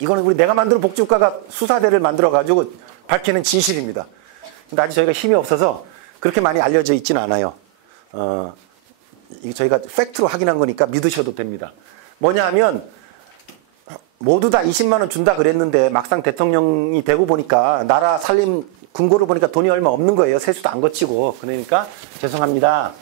이거는 우리 내가 만든 복지국가가 수사대를 만들어가지고 밝히는 진실입니다. 근데 아직 저희가 힘이 없어서 그렇게 많이 알려져 있지는 않아요. 이게 저희가 팩트로 확인한 거니까 믿으셔도 됩니다. 뭐냐 하면 모두 다 20만 원 준다 그랬는데 막상 대통령이 되고 보니까 나라 살림 금고를 보니까 돈이 얼마 없는 거예요. 세수도 안 거치고. 그러니까 죄송합니다.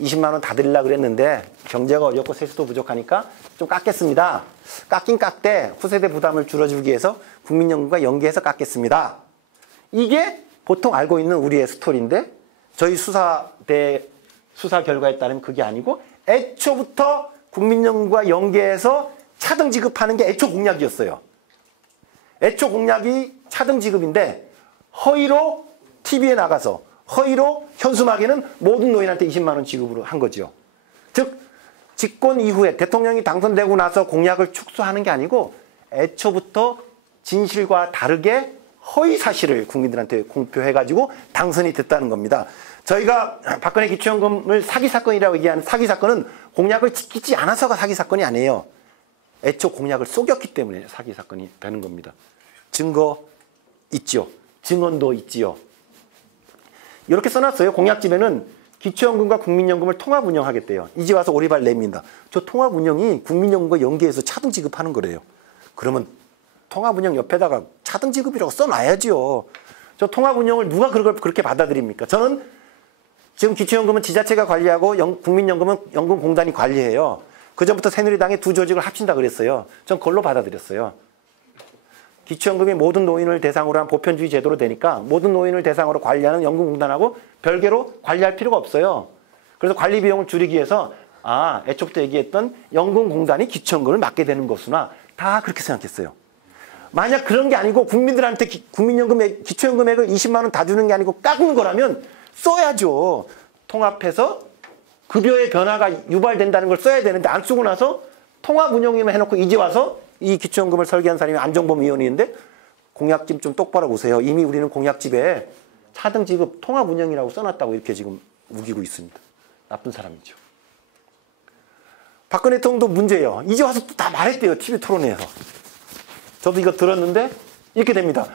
20만 원 다 드리려고 그랬는데 경제가 어렵고 세수도 부족하니까 좀 깎겠습니다. 깎긴 깎되 후세대 부담을 줄여주기 위해서 국민연금과 연계해서 깎겠습니다. 이게 보통 알고 있는 우리의 스토리인데 저희 수사대 수사 결과에 따르면 그게 아니고 애초부터 국민연금과 연계해서 차등 지급하는 게 애초 공약이었어요. 애초 공약이 차등 지급인데 허위로 TV에 나가서 허위로 현수막에는 모든 노인한테 20만 원 지급으로 한 거죠. 즉 집권 이후에 대통령이 당선되고 나서 공약을 축소하는 게 아니고 애초부터 진실과 다르게 허위 사실을 국민들한테 공표해가지고 당선이 됐다는 겁니다. 저희가 박근혜 기초연금을 사기 사건이라고 얘기하는 사기 사건은 공약을 지키지 않아서가 사기 사건이 아니에요. 애초 공약을 속였기 때문에 사기 사건이 되는 겁니다. 증거 있죠. 증언도 있지요. 이렇게 써놨어요. 공약집에는 기초연금과 국민연금을 통합 운영하겠대요. 이제 와서 오리발 냅니다. 저 통합 운영이 국민연금과 연계해서 차등 지급하는 거래요. 그러면 통합 운영 옆에다가 차등 지급이라고 써놔야죠. 저 통합 운영을 누가 그렇게 받아들입니까? 저는 지금 기초연금은 지자체가 관리하고 국민연금은 연금공단이 관리해요. 그전부터 새누리당이 두 조직을 합친다 그랬어요. 전 그걸로 받아들였어요. 기초연금이 모든 노인을 대상으로 한 보편주의 제도로 되니까 모든 노인을 대상으로 관리하는 연금공단하고 별개로 관리할 필요가 없어요. 그래서 관리 비용을 줄이기 위해서 애초부터 얘기했던 연금공단이 기초연금을 맡게 되는 것이나 다 그렇게 생각했어요. 만약 그런 게 아니고 국민들한테 국민연금의 기초연금액을 20만 원 다 주는 게 아니고 깎는 거라면 써야죠. 통합해서 급여의 변화가 유발된다는 걸 써야 되는데 안 쓰고 나서 통합 운영위만 해놓고 이제 와서 이 기초연금을 설계한 사람이 안정범 의원인데 공약집 좀 똑바로 보세요. 이미 우리는 공약집에 차등 지급 통합 운영이라고 써놨다고 이렇게 지금 우기고 있습니다. 나쁜 사람이죠. 박근혜 대통령도 문제예요. 이제 와서 또 다 말했대요. TV 토론회에서. 저도 이거 들었는데 이렇게 됩니다.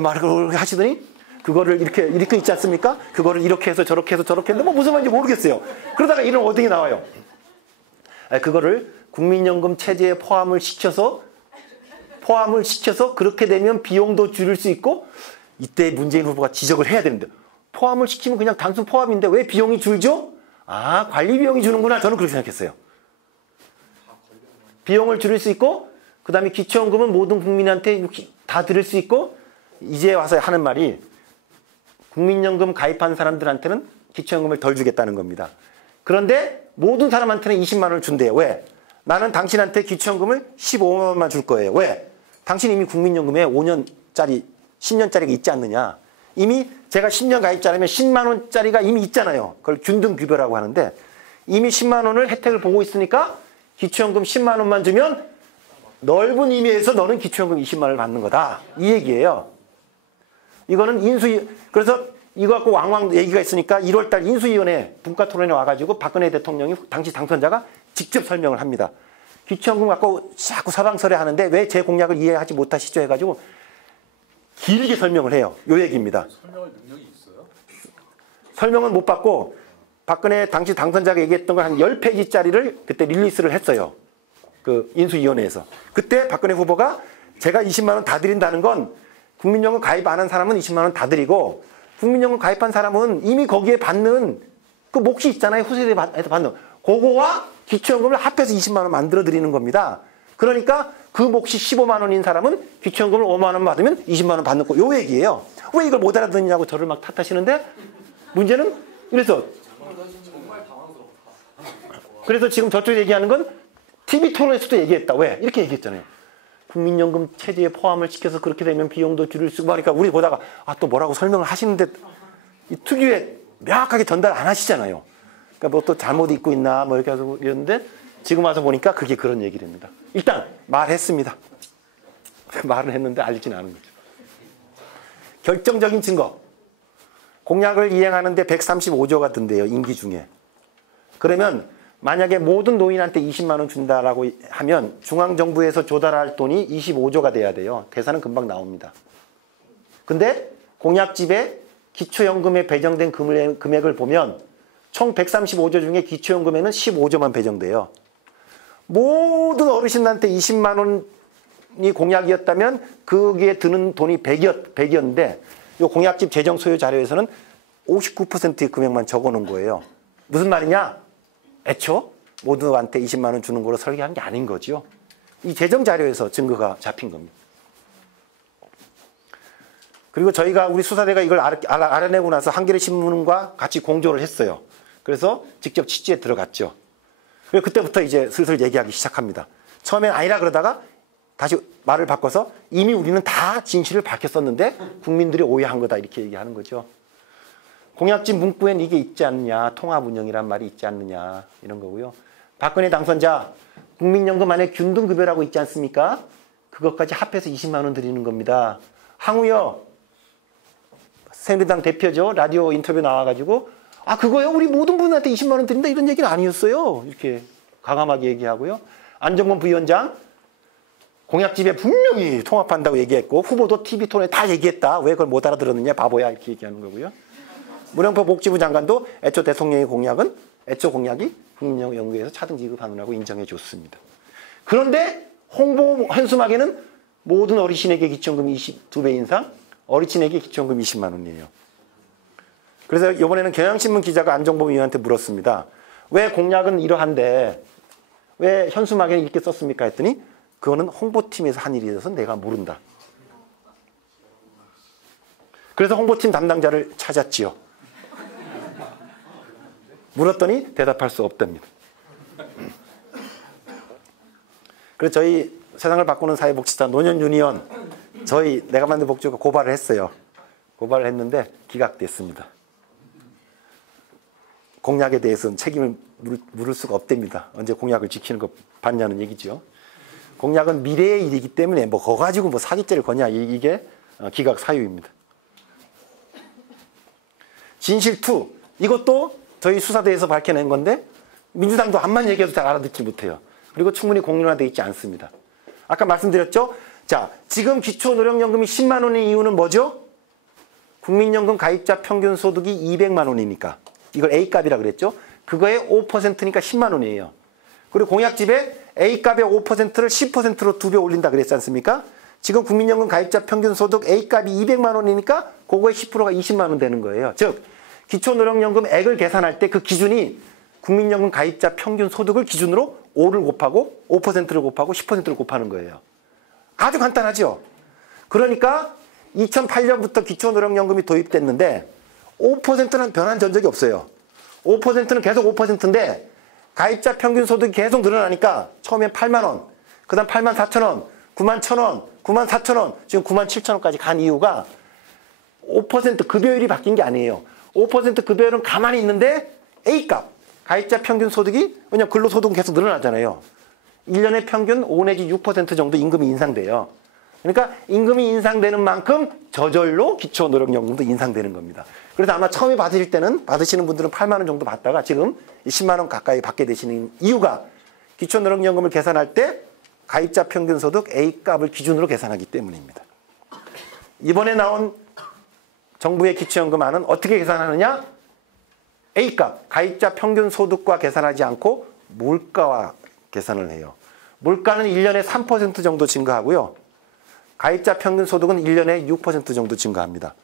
말을 하시더니 그거를 이렇게 있지 않습니까? 그거를 이렇게 해서 저렇게 했는데 뭐 무슨 말인지 모르겠어요. 그러다가 이런 어떻게 나와요? 그거를 국민연금 체제에 포함을 시켜서 그렇게 되면 비용도 줄일 수 있고 이때 문재인 후보가 지적을 해야 되는데 포함을 시키면 그냥 단순 포함인데 왜 비용이 줄죠? 관리 비용이 주는구나. 저는 그렇게 생각했어요. 비용을 줄일 수 있고 그 다음에 기초연금은 모든 국민한테 다 드릴 수 있고 이제 와서 하는 말이 국민연금 가입한 사람들한테는 기초연금을 덜 주겠다는 겁니다. 그런데 모든 사람한테는 20만 원을 준대요. 왜? 나는 당신한테 기초연금을 15만 원만 줄 거예요. 왜? 당신 이미 국민연금에 5년짜리, 10년짜리가 있지 않느냐. 이미 제가 10년 가입자라면 10만 원짜리가 이미 있잖아요. 그걸 균등급여라고 하는데 이미 10만 원을 혜택을 보고 있으니까 기초연금 10만 원만 주면 넓은 의미에서 너는 기초연금 20만 원을 받는 거다. 이 얘기예요. 이거는 그래서 이거 갖고 왕왕 얘기가 있으니까 1월달 인수위원회 분과토론에 와가지고 박근혜 대통령이 당시 당선자가 직접 설명을 합니다. 기초연금 갖고 자꾸 서방설에 하는데 왜 제 공약을 이해하지 못하시죠 해가지고 길게 설명을 해요. 요 얘기입니다. 설명할 능력이 있어요? 설명은 못 받고 박근혜 당시 당선자가 얘기했던 걸 한 10페이지짜리를 그때 릴리스를 했어요. 그 인수위원회에서. 그때 박근혜 후보가 제가 20만 원 다 드린다는 건 국민연금 가입 안 한 사람은 20만 원 다 드리고 국민연금 가입한 사람은 이미 거기에 받는 그 몫이 있잖아요. 후세대에서 받는. 그거와 기초연금을 합해서 20만 원 만들어 드리는 겁니다. 그러니까 그 몫이 15만 원인 사람은 기초연금을 5만 원 받으면 20만 원 받는 거. 요 얘기예요. 왜 이걸 못 알아듣느냐고 저를 막 탓하시는데 문제는 그래서 지금 저쪽 얘기하는 건 TV 토론에서도 얘기했다. 왜? 이렇게 얘기했잖아요. 국민연금 체제에 포함을 시켜서 그렇게 되면 비용도 줄일 수 있고 하니까 우리 보다가 또 뭐라고 설명을 하시는데 이 특유의 명확하게 전달 안 하시잖아요. 그러니까 뭐 또 잘못 읽고 있나 뭐 이렇게 해서 이랬는데 지금 와서 보니까 그게 그런 얘기랍니다. 일단 말했습니다. 말을 했는데 알리진 않은 거죠. 결정적인 증거. 공약을 이행하는데 135조가 든대요. 임기 중에. 그러면 만약에 모든 노인한테 20만 원 준다라고 하면 중앙정부에서 조달할 돈이 25조가 돼야 돼요. 계산은 금방 나옵니다. 근데 공약집에 기초연금에 배정된 금액을 보면 총 135조 중에 기초연금에는 15조만 배정돼요. 모든 어르신한테 20만 원이 공약이었다면 거기에 드는 돈이 100이었는데 이 공약집 재정 소요 자료에서는 59%의 금액만 적어놓은 거예요. 무슨 말이냐? 애초 모두한테 20만 원 주는 거로 설계한 게 아닌 거죠. 이 재정 자료에서 증거가 잡힌 겁니다. 그리고 저희가 우리 수사대가 이걸 알아내고 나서 한겨레 신문과 같이 공조를 했어요. 그래서 직접 취재에 들어갔죠. 그리고 그때부터 이제 슬슬 얘기하기 시작합니다. 처음엔 아니라 그러다가 다시 말을 바꿔서 이미 우리는 다 진실을 밝혔었는데 국민들이 오해한 거다 이렇게 얘기하는 거죠. 공약집 문구엔 이게 있지 않느냐, 통합운영이란 말이 있지 않느냐 이런 거고요. 박근혜 당선자 국민연금 안에 균등급여라고 있지 않습니까? 그것까지 합해서 20만 원 드리는 겁니다. 항우여 새누리당 대표죠. 라디오 인터뷰 나와가지고 아 그거요? 우리 모든 분한테 20만 원 드린다 이런 얘기는 아니었어요. 이렇게 과감하게 얘기하고요. 안정권 부위원장 공약집에 분명히 통합한다고 얘기했고 후보도 TV토론에 다 얘기했다. 왜 그걸 못 알아들었느냐 바보야 이렇게 얘기하는 거고요. 문영표 복지부 장관도 애초 대통령의 공약은 애초 공약이 국민연금에서 차등 지급하느라고 인정해 줬습니다. 그런데 홍보 현수막에는 모든 어르신에게 기초연금 22배 인상, 어르신에게 기초연금 20만 원이에요. 그래서 이번에는 경향신문 기자가 안정범 의원한테 물었습니다. 왜 공약은 이러한데 왜 현수막에는 이렇게 썼습니까? 했더니 그거는 홍보팀에서 한 일이라서 내가 모른다. 그래서 홍보팀 담당자를 찾았지요. 물었더니 대답할 수 없답니다. 그래서 저희 세상을 바꾸는 사회복지사 노년유니언 저희 내가 만든 복지가 고발을 했어요. 고발을 했는데 기각됐습니다. 공약에 대해서는 책임을 물을 수가 없답니다. 언제 공약을 지키는 거 봤냐는 얘기죠. 공약은 미래의 일이기 때문에 뭐 그거 가지고 뭐 사기죄를 거냐 이게 기각 사유입니다. 진실2 이것도 저희 수사대에서 밝혀낸 건데 민주당도 암만 얘기해도 잘 알아듣지 못해요. 그리고 충분히 공론화되어 있지 않습니다. 아까 말씀드렸죠? 자, 지금 기초노령연금이 10만 원의 이유는 뭐죠? 국민연금 가입자 평균 소득이 200만 원이니까 이걸 A값이라 그랬죠? 그거의 5%니까 10만 원이에요. 그리고 공약집에 A값의 5%를 10%로 2배 올린다 그랬지 않습니까? 지금 국민연금 가입자 평균 소득 A값이 200만 원이니까 그거의 10%가 20만 원 되는 거예요. 즉 기초노령연금액을 계산할 때 그 기준이 국민연금 가입자 평균 소득을 기준으로 5를 곱하고 5%를 곱하고 10%를 곱하는 거예요. 아주 간단하죠. 그러니까 2008년부터 기초노령연금이 도입됐는데 5%는 변한 전적이 없어요. 5%는 계속 5%인데 가입자 평균 소득이 계속 늘어나니까 처음엔 8만 원, 그 다음 8만 4천 원, 9만 1천 원, 9만 4천 원, 지금 9만 7천 원까지 간 이유가 5% 급여율이 바뀐 게 아니에요. 5% 급여율은 가만히 있는데 A값, 가입자 평균 소득이 왜냐면 근로소득은 계속 늘어나잖아요. 1년에 평균 5 내지 6% 정도 임금이 인상돼요. 그러니까 임금이 인상되는 만큼 저절로 기초노령연금도 인상되는 겁니다. 그래서 아마 처음에 받으시는 분들은 8만 원 정도 받다가 지금 10만 원 가까이 받게 되시는 이유가 기초노령연금을 계산할 때 가입자 평균 소득 A값을 기준으로 계산하기 때문입니다. 이번에 나온 정부의 기초연금안은 어떻게 계산하느냐? A값, 가입자 평균 소득과 계산하지 않고 물가와 계산을 해요. 물가는 1년에 3% 정도 증가하고요. 가입자 평균 소득은 1년에 6% 정도 증가합니다.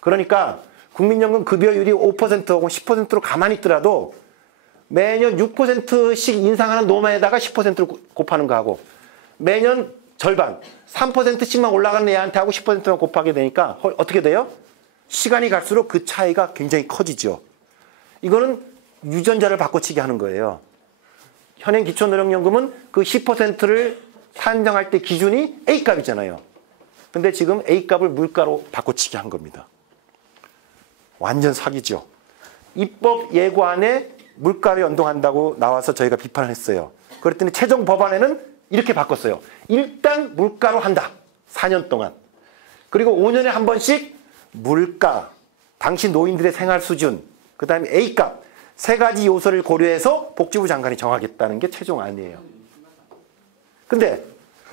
그러니까 국민연금 급여율이 5%하고 10%로 가만히 있더라도 매년 6%씩 인상하는 노마에다가 10%를 곱하는 거하고 매년 절반 3%씩만 올라가는 애한테 하고 10%만 곱하게 되니까 어떻게 돼요? 시간이 갈수록 그 차이가 굉장히 커지죠. 이거는 유전자를 바꿔치기 하는 거예요. 현행 기초노령연금은 그 10%를 산정할 때 기준이 A값이잖아요. 근데 지금 A값을 물가로 바꿔치기 한 겁니다. 완전 사기죠. 입법 예고안에 물가를 연동한다고 나와서 저희가 비판을 했어요. 그랬더니 최종 법안에는 이렇게 바꿨어요. 일단 물가로 한다. 4년 동안. 그리고 5년에 한 번씩 물가, 당시 노인들의 생활 수준, 그 다음에 A값 세 가지 요소를 고려해서 복지부 장관이 정하겠다는 게 최종안이에요. 근데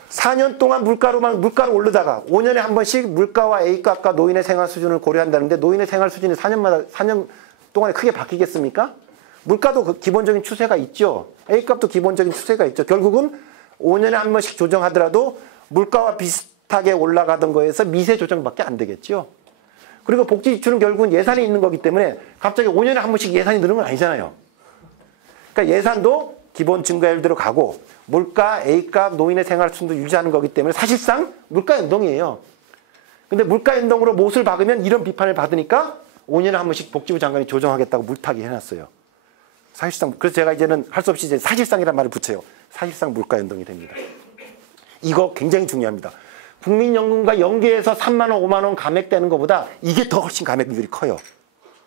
4년 동안 물가를 오르다가 5년에 한 번씩 물가와 A값과 노인의 생활 수준을 고려한다는데 노인의 생활 수준이 4년 동안에 크게 바뀌겠습니까? 물가도 그 기본적인 추세가 있죠. A값도 기본적인 추세가 있죠. 결국은 5년에 한 번씩 조정하더라도 물가와 비슷하게 올라가던 거에서 미세 조정밖에 안 되겠죠. 그리고 복지 지출은 결국은 예산이 있는 거기 때문에 갑자기 5년에 한 번씩 예산이 느는 건 아니잖아요. 그러니까 예산도 기본 증가율대로 가고 물가, A값, 노인의 생활 수준도 유지하는 거기 때문에 사실상 물가 연동이에요. 근데 물가 연동으로 못을 박으면 이런 비판을 받으니까 5년에 한 번씩 복지부 장관이 조정하겠다고 물타기 해놨어요. 사실상 그래서 제가 이제는 할 수 없이 이제 사실상이란 말을 붙여요. 사실상 물가 연동이 됩니다. 이거 굉장히 중요합니다. 국민연금과 연계해서 3만 원, 5만 원 감액되는 것보다 이게 더 훨씬 감액률이 커요.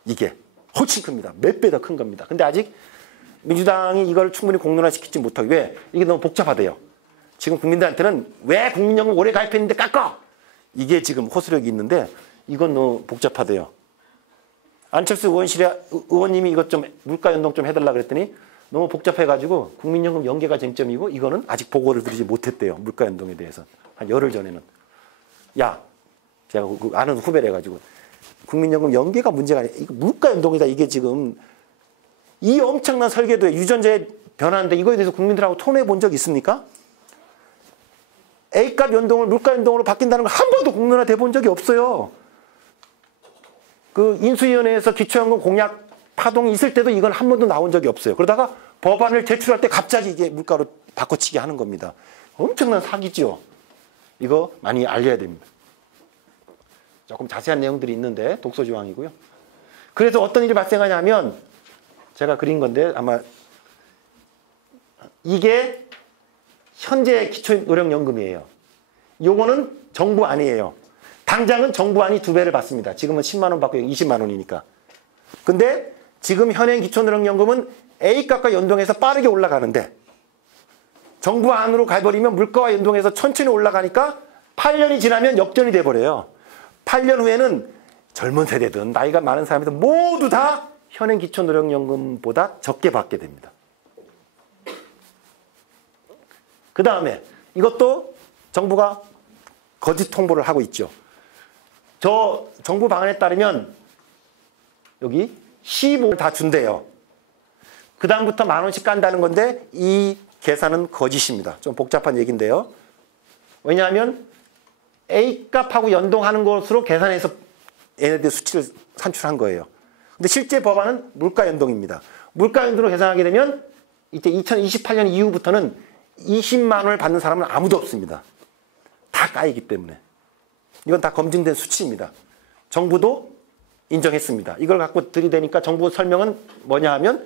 이게 훨씬 큽니다. 몇 배 더 큰 겁니다. 근데 아직 민주당이 이걸 충분히 공론화시키지 못하고 왜? 이게 너무 복잡하대요. 지금 국민들한테는 왜 국민연금 오래 가입했는데 깎아? 이게 지금 호소력이 있는데 이건 너무 복잡하대요. 안철수 의원님이 이것 좀 물가 연동 좀 해달라 그랬더니 너무 복잡해가지고 국민연금 연계가 쟁점이고 이거는 아직 보고를 드리지 못했대요. 물가 연동에 대해서. 한 열흘 전에는. 야, 제가 아는 후배를 해가지고 국민연금 연계가 문제가 아니라 이거 물가 연동이다. 이게 지금 이 엄청난 설계도에 유전자에 변하는데 이거에 대해서 국민들하고 토론해 본 적 있습니까? A값 연동을 물가 연동으로 바뀐다는 걸 한 번도 공론화돼 본 적이 없어요. 그 인수위원회에서 기초연금 공약 파동이 있을 때도 이건 한 번도 나온 적이 없어요. 그러다가 법안을 제출할 때 갑자기 이게 물가로 바꿔치기 하는 겁니다. 엄청난 사기죠. 이거 많이 알려야 됩니다. 조금 자세한 내용들이 있는데 독소조항이고요. 그래서 어떤 일이 발생하냐면 제가 그린 건데 아마 이게 현재 기초노령연금이에요. 요거는 정부안이에요. 당장은 정부안이 2배를 받습니다. 지금은 10만 원 받고 20만 원이니까. 근데 지금 현행 기초노령연금은 A값과 연동해서 빠르게 올라가는데 정부안으로 가버리면 물가와 연동해서 천천히 올라가니까 8년이 지나면 역전이 돼버려요. 8년 후에는 젊은 세대든 나이가 많은 사람이든 모두 다 현행 기초노령연금보다 적게 받게 됩니다. 그 다음에 이것도 정부가 거짓 홍보를 하고 있죠. 저 정부 방안에 따르면 여기 15를 다 준대요. 그 다음부터 10,000원씩 깐다는 건데 이 계산은 거짓입니다. 좀 복잡한 얘기인데요. 왜냐하면 A값하고 연동하는 것으로 계산해서 얘네들 수치를 산출한 거예요. 근데 실제 법안은 물가 연동입니다. 물가 연동으로 계산하게 되면 이때 2028년 이후부터는 20만 원을 받는 사람은 아무도 없습니다. 다 까이기 때문에. 이건 다 검증된 수치입니다. 정부도 인정했습니다. 이걸 갖고 들이대니까 정부 설명은 뭐냐 하면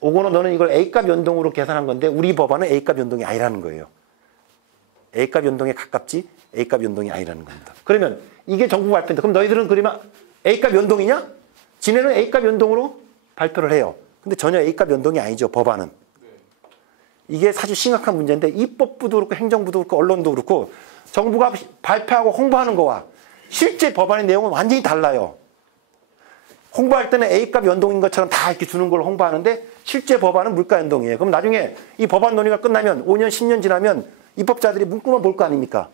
오고는 너는 이걸 A값 연동으로 계산한 건데 우리 법안은 A값 연동이 아니라는 거예요. A값 연동에 가깝지 A값 연동이 아니라는 겁니다. 그러면 이게 정부 발표인데 그럼 너희들은 그러면 A값 연동이냐? 지네는 A값 연동으로 발표를 해요. 근데 전혀 A값 연동이 아니죠. 법안은. 이게 사실 심각한 문제인데 입법부도 그렇고 행정부도 그렇고 언론도 그렇고 정부가 발표하고 홍보하는 거와 실제 법안의 내용은 완전히 달라요. 홍보할 때는 A값 연동인 것처럼 다 이렇게 주는 걸 홍보하는데 실제 법안은 물가 연동이에요. 그럼 나중에 이 법안 논의가 끝나면 5년, 10년 지나면 입법자들이 문구만 볼 거 아닙니까?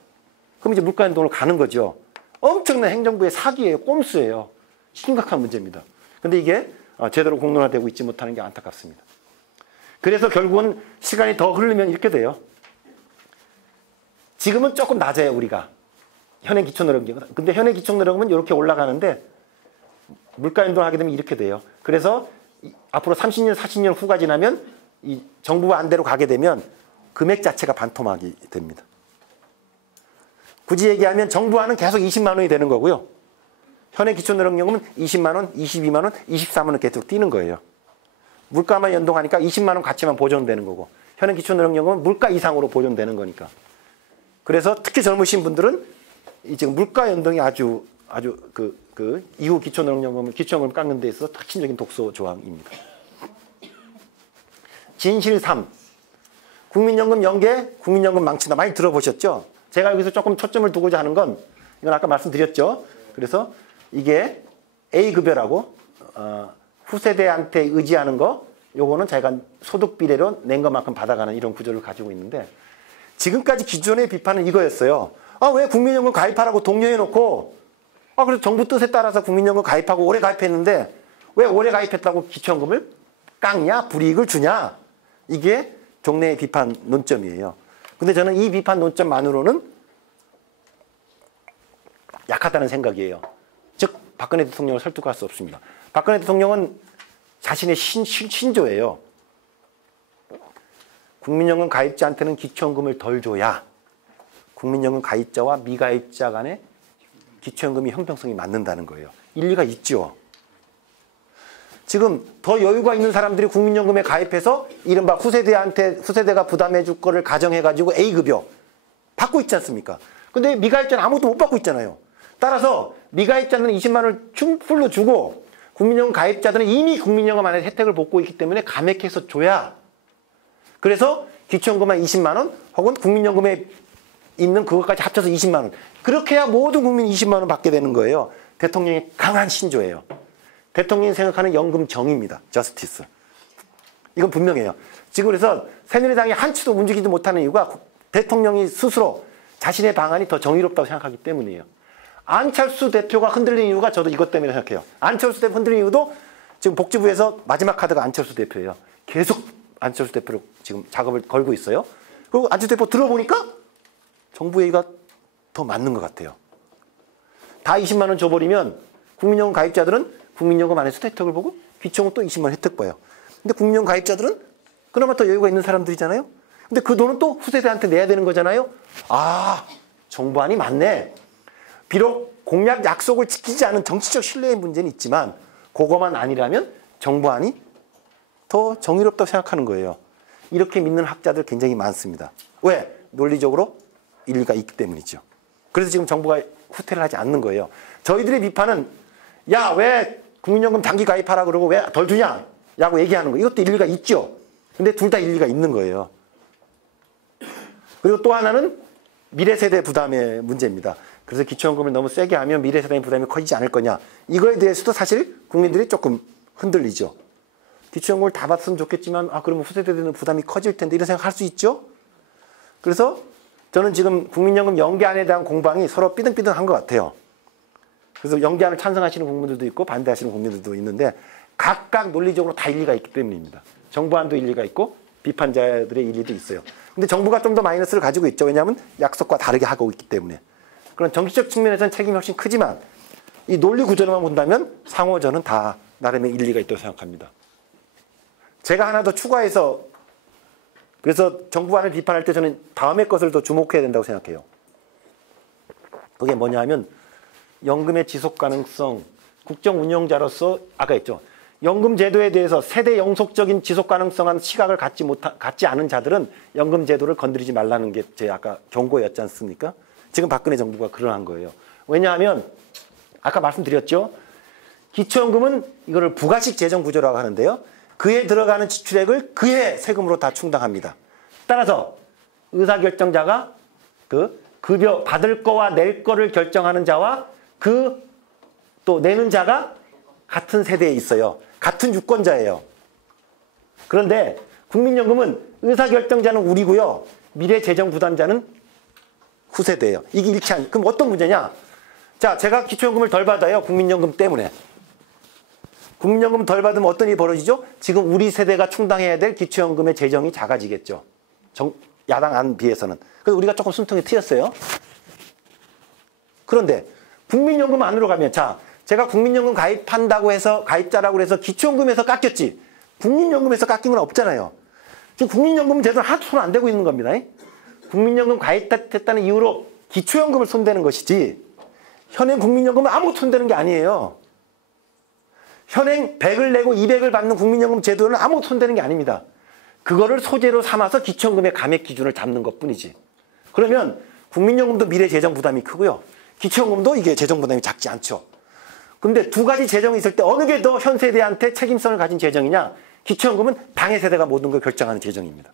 그럼 이제 물가 연동으로 가는 거죠. 엄청난 행정부의 사기예요. 꼼수예요. 심각한 문제입니다. 근데 이게 제대로 공론화되고 있지 못하는 게 안타깝습니다. 그래서 결국은 시간이 더 흐르면 이렇게 돼요. 지금은 조금 낮아요, 우리가. 현행 기초노령금. 근데 현행 기초노령금은 이렇게 올라가는데 물가 연동하게 되면 이렇게 돼요. 그래서 앞으로 30년, 40년 후가 지나면 이 정부 안대로 가게 되면 금액 자체가 반토막이 됩니다. 굳이 얘기하면 정부안은 계속 20만 원이 되는 거고요. 현행 기초노령연금은 20만 원, 22만 원, 24만 원 계속 뛰는 거예요. 물가만 연동하니까 20만 원 가치만 보존되는 거고 현행 기초노령연금은 물가 이상으로 보존되는 거니까. 그래서 특히 젊으신 분들은 지금 물가 연동이 아주 이후 기초연금을 깎는 데 있어서 핵심적인 독소 조항입니다. 진실 3. 국민연금 연계, 국민연금 망친다. 많이 들어보셨죠? 제가 여기서 조금 초점을 두고자 하는 건 이건 아까 말씀드렸죠. 그래서 이게 A급여라고 후세대한테 의지하는 거, 요거는 자기가 소득 비례로 낸 것만큼 받아가는 이런 구조를 가지고 있는데, 지금까지 기존의 비판은 이거였어요. 아, 왜 국민연금 가입하라고 독려해놓고, 아, 그래서 정부 뜻에 따라서 국민연금 가입하고 오래 가입했는데, 왜 오래 가입했다고 기초연금을 깎냐, 불이익을 주냐, 이게 종래의 비판 논점이에요. 근데 저는 이 비판 논점만으로는 약하다는 생각이에요. 즉 박근혜 대통령을 설득할 수 없습니다. 박근혜 대통령은 자신의 신조예요. 국민연금 가입자한테는 기초연금을 덜 줘야 국민연금 가입자와 미가입자 간의 기초연금이 형평성이 맞는다는 거예요. 일리가 있죠. 지금 더 여유가 있는 사람들이 국민연금에 가입해서 이른바 후세대가 부담해 줄 거를 가정해가지고 A급여 받고 있지 않습니까? 근데 미가입자는 아무것도 못 받고 있잖아요. 따라서 미가입자는 20만 원을 풀로 주고 국민연금 가입자들은 이미 국민연금 안에 혜택을 받고 있기 때문에 감액해서 줘야, 그래서 기초연금만 20만 원 혹은 국민연금에 있는 그것까지 합쳐서 20만 원, 그렇게 해야 모든 국민이 20만 원 받게 되는 거예요. 대통령의 강한 신조예요. 대통령이 생각하는 연금 정의입니다. 저스티스. 이건 분명해요. 지금 그래서 새누리당이 한치도 움직이지 못하는 이유가 대통령이 스스로 자신의 방안이 더 정의롭다고 생각하기 때문이에요. 안철수 대표가 흔들린 이유가 저도 이것 때문에 생각해요. 안철수 대표 흔들린 이유도 지금 복지부에서 마지막 카드가 안철수 대표예요. 계속 안철수 대표로 지금 작업을 걸고 있어요. 그리고 안철수 대표 들어보니까 정부 얘기가 더 맞는 것 같아요. 다 20만 원 줘버리면 국민연금 가입자들은 국민연금 안에서 혜택을 보고 기초연금 또 20만 원 혜택 봐요. 근데 국민연금 가입자들은 그나마 더 여유가 있는 사람들이잖아요. 근데 그 돈은 또 후세대한테 내야 되는 거잖아요. 아, 정부안이 맞네. 비록 공약 약속을 지키지 않은 정치적 신뢰의 문제는 있지만 그거만 아니라면 정부안이 더 정의롭다고 생각하는 거예요. 이렇게 믿는 학자들 굉장히 많습니다. 왜? 논리적으로 일리가 있기 때문이죠. 그래서 지금 정부가 후퇴를 하지 않는 거예요. 저희들의 비판은 야, 왜 국민연금 장기 가입하라 그러고 왜 덜 주냐? 라고 얘기하는 거. 이것도 일리가 있죠. 근데 둘 다 일리가 있는 거예요. 그리고 또 하나는 미래세대 부담의 문제입니다. 그래서 기초연금을 너무 세게 하면 미래세대의 부담이 커지지 않을 거냐. 이거에 대해서도 사실 국민들이 조금 흔들리죠. 기초연금을 다 받으면 좋겠지만 아, 그러면 후세대들은 부담이 커질 텐데 이런 생각할 수 있죠. 그래서 저는 지금 국민연금 연계안에 대한 공방이 서로 삐등삐등한 것 같아요. 그래서 연계안을 찬성하시는 국민들도 있고 반대하시는 국민들도 있는데 각각 논리적으로 다 일리가 있기 때문입니다. 정부안도 일리가 있고 비판자들의 일리도 있어요. 근데 정부가 좀 더 마이너스를 가지고 있죠. 왜냐하면 약속과 다르게 하고 있기 때문에. 그런 정치적 측면에서는 책임이 훨씬 크지만 이 논리 구조로만 본다면 상호 저는 다 나름의 일리가 있다고 생각합니다. 제가 하나 더 추가해서 그래서 정부안을 비판할 때 저는 다음의 것을 더 주목해야 된다고 생각해요. 그게 뭐냐 하면 연금의 지속 가능성, 국정 운영자로서 아까 했죠. 연금 제도에 대해서 세대 영속적인 지속 가능성한 시각을 갖지 않은 자들은 연금 제도를 건드리지 말라는 게 제 아까 경고였지 않습니까? 지금 박근혜 정부가 그러한 거예요. 왜냐하면 아까 말씀드렸죠. 기초연금은 이거를 부가식 재정 구조라고 하는데요. 그에 들어가는 지출액을 그해 세금으로 다 충당합니다. 따라서 의사결정자가 그 급여 받을 거와 낼 거를 결정하는 자와 그 또 내는 자가 같은 세대에 있어요. 같은 유권자예요. 그런데 국민연금은 의사결정자는 우리고요. 미래재정 부담자는 후세대예요. 이게 일치한. 그럼 어떤 문제냐? 자, 제가 기초연금을 덜 받아요. 국민연금 때문에. 국민연금 덜 받으면 어떤 일이 벌어지죠? 지금 우리 세대가 충당해야 될 기초연금의 재정이 작아지겠죠. 야당 안 비해서는. 그래서 우리가 조금 숨통이 트였어요. 그런데 국민연금 안으로 가면 자, 제가 국민연금 가입한다고 해서 가입자라고 해서 기초연금에서 깎였지. 국민연금에서 깎인 건 없잖아요. 지금 국민연금은 제대로 하나도 손 안 대고 있는 겁니다. 국민연금 가입됐다는 이유로 기초연금을 손대는 것이지 현행 국민연금은 아무것도 손대는 게 아니에요. 현행 100을 내고 200을 받는 국민연금 제도는 아무것도 손대는 게 아닙니다. 그거를 소재로 삼아서 기초연금의 감액 기준을 잡는 것뿐이지. 그러면 국민연금도 미래 재정 부담이 크고요. 기초연금도 이게 재정 부담이 작지 않죠. 근데 두 가지 재정이 있을 때 어느 게 더 현 세대한테 책임성을 가진 재정이냐? 기초연금은 당해 세대가 모든 걸 결정하는 재정입니다.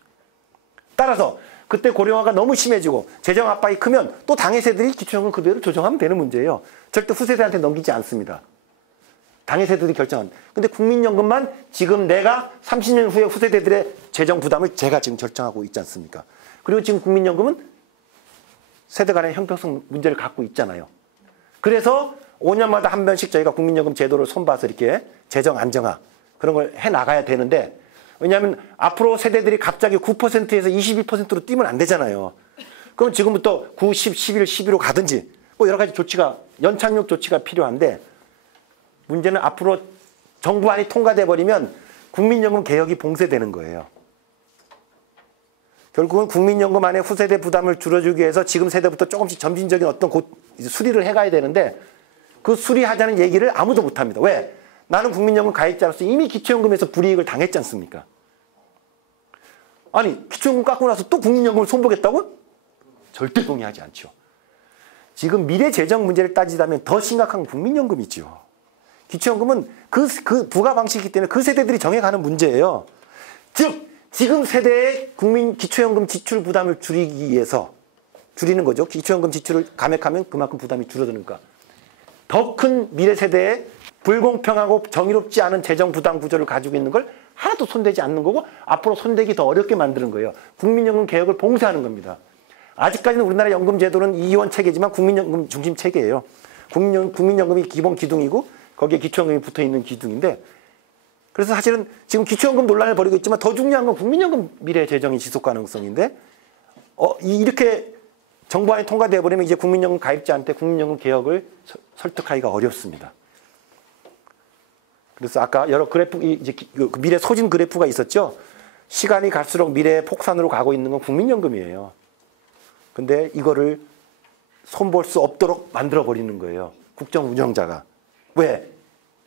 따라서 그때 고령화가 너무 심해지고 재정 압박이 크면 또 당해 세대들이 기초연금 급여를 조정하면 되는 문제예요. 절대 후세대한테 넘기지 않습니다. 당의 세대들이 결정한. 근데 국민연금만 지금 내가 30년 후에 후세대들의 재정 부담을 제가 지금 결정하고 있지 않습니까? 그리고 지금 국민연금은 세대 간의 형평성 문제를 갖고 있잖아요. 그래서 5년마다 한 번씩 저희가 국민연금 제도를 손봐서 이렇게 재정 안정화 그런 걸 해 나가야 되는데, 왜냐하면 앞으로 세대들이 갑자기 9%에서 22%로 뛰면 안 되잖아요. 그럼 지금부터 9, 10, 11, 12로 가든지 뭐 여러 가지 조치가, 연착륙 조치가 필요한데, 문제는 앞으로 정부안이 통과돼 버리면 국민연금 개혁이 봉쇄되는 거예요. 결국은 국민연금 안에 후세대 부담을 줄여주기 위해서 지금 세대부터 조금씩 점진적인 어떤 수리를 해가야 되는데, 그 수리하자는 얘기를 아무도 못합니다. 왜? 나는 국민연금 가입자로서 이미 기초연금에서 불이익을 당했지 않습니까? 아니, 기초연금 깎고 나서 또 국민연금을 손보겠다고? 절대 동의하지 않죠. 지금 미래 재정 문제를 따지자면 더 심각한 건 국민연금이죠. 기초연금은 그 부가 방식이기 때문에 그 세대들이 정해가는 문제예요. 즉, 지금 세대의 국민 기초연금 지출 부담을 줄이기 위해서 줄이는 거죠. 기초연금 지출을 감액하면 그만큼 부담이 줄어드니까. 더 큰 미래 세대의 불공평하고 정의롭지 않은 재정 부담 구조를 가지고 있는 걸 하나도 손대지 않는 거고, 앞으로 손대기 더 어렵게 만드는 거예요. 국민연금 개혁을 봉쇄하는 겁니다. 아직까지는 우리나라 연금 제도는 이원 체계지만 국민연금 중심 체계예요. 국민연금이 기본 기둥이고 거기에 기초연금이 붙어있는 기둥인데, 그래서 사실은 지금 기초연금 논란을 벌이고 있지만 더 중요한 건 국민연금 미래 재정의 지속 가능성인데, 이렇게 정부안이 통과되어 버리면 이제 국민연금 가입자한테 국민연금 개혁을 설득하기가 어렵습니다. 그래서 아까 여러 그래프, 이제 미래 소진 그래프가 있었죠. 시간이 갈수록 미래의 폭산으로 가고 있는 건 국민연금이에요. 근데 이거를 손볼 수 없도록 만들어 버리는 거예요. 국정 운영자가. 왜?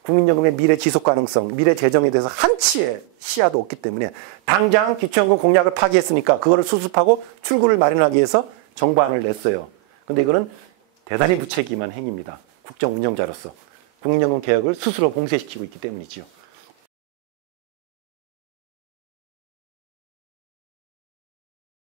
국민연금의 미래 지속 가능성, 미래 재정에 대해서 한치의 시야도 없기 때문에 당장 기초연금 공약을 파기했으니까 그거를 수습하고 출구를 마련하기 위해서 정부안을 냈어요. 근데 이거는 대단히 무책임한 행위입니다. 국정 운영자로서. 국민연금 개혁을 스스로 봉쇄시키고 있기 때문이죠.